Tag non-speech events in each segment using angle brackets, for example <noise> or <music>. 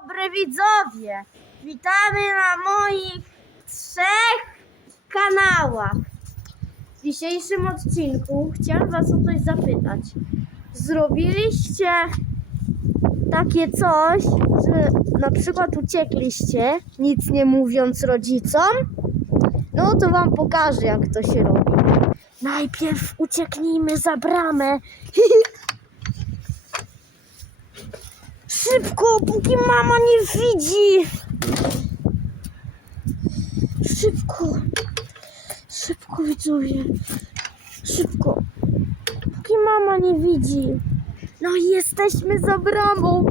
dobry widzowie! Witamy na moich trzech kanałach. W dzisiejszym odcinku chciałam Was o coś zapytać. Zrobiliście takie coś, że na przykład uciekliście, nic nie mówiąc rodzicom? No to Wam pokażę, jak to się robi. Najpierw ucieknijmy za bramę. <laughs> Szybko, póki mama nie widzi. Szybko. Szybko, widzowie. Szybko. Póki mama nie widzi. No jesteśmy za bramą.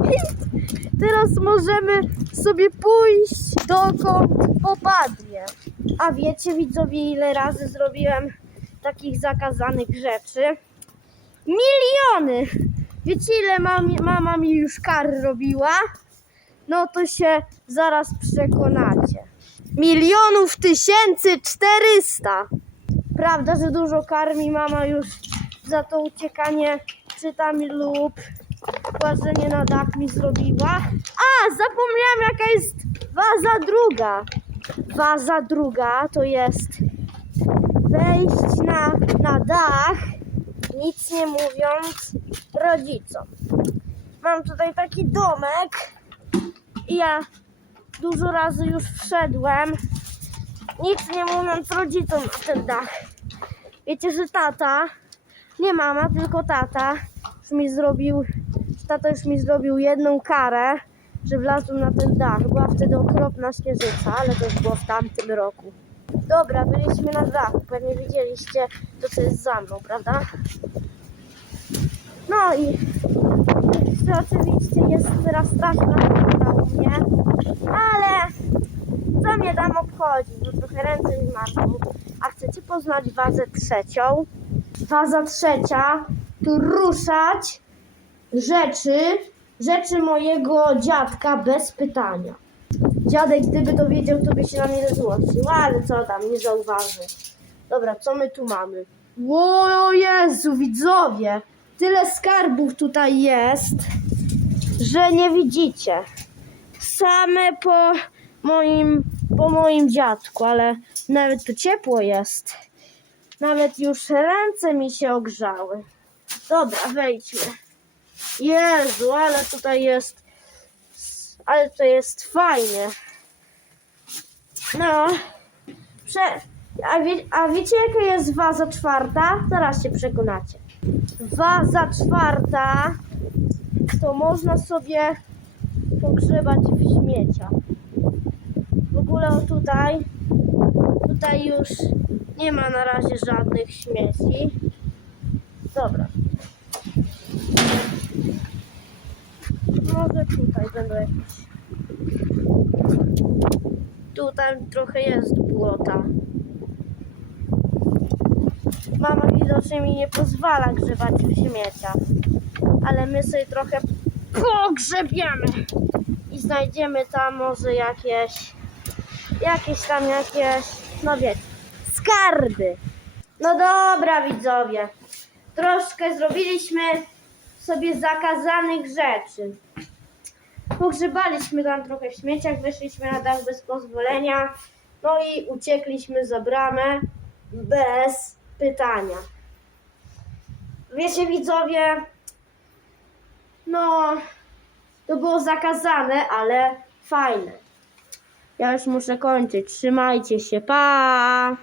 Teraz możemy sobie pójść dokąd popadnie. A wiecie, widzowie, ile razy zrobiłem takich zakazanych rzeczy? Miliony! Wiecie, ile mam, mama mi już kar robiła? No to się zaraz przekonacie. Milionów tysięcy czterysta! Prawda, że dużo kar mi mama już za to uciekanie czy tam lub łażenie na dach mi zrobiła. A, zapomniałam jaka jest waza druga. Waza druga to jest wejść na, na dach, nic nie mówiąc rodzicom. Mam tutaj taki domek i ja dużo razy już wszedłem, nic nie mówiąc rodzicom na ten dach. Wiecie, że tata, nie mama, tylko tata, już mi zrobił, tata już mi zrobił jedną karę, że wlazłem na ten dach. Była wtedy okropna śnieżyca, ale to już było w tamtym roku. Dobra, byliśmy na dachu, pewnie widzieliście to, co jest za mną, prawda? No i to oczywiście jest teraz straszna u mnie, ale co mnie tam obchodzi? No trochę ręce mi martwią. A chcecie poznać wazę trzecią? Waza trzecia to ruszać rzeczy, rzeczy mojego dziadka bez pytania. Dziadek, gdyby to wiedział, to by się na mnie złościł, ale co tam, nie zauważy. Dobra, co my tu mamy? O Jezu, widzowie! Tyle skarbów tutaj jest, że nie widzicie. Same po moim, po moim dziadku, ale nawet tu ciepło jest. Nawet już ręce mi się ogrzały. Dobra, wejdźmy. Jezu, ale tutaj jest ale to jest fajnie. No. Prze a, wie a wiecie jaka jest waza czwarta? Zaraz się przekonacie. Waza czwarta to można sobie pogrzebać w śmieciach. W ogóle tutaj, tutaj już nie ma na razie żadnych śmieci. Dobra. Może tutaj będą jakieś. Tutaj trochę jest błota. Mama widocznie mi nie pozwala grzebać w śmieciach. Ale my sobie trochę pogrzebiemy. I znajdziemy tam może jakieś, jakieś tam jakieś, no wiecie, skarby. No dobra widzowie. Troszkę zrobiliśmy sobie zakazanych rzeczy. Pogrzebaliśmy tam trochę w śmieciach, weszliśmy na dach bez pozwolenia, no i uciekliśmy za bramę bez pytania. Wiecie widzowie, no to było zakazane, ale fajne. Ja już muszę kończyć. Trzymajcie się, pa!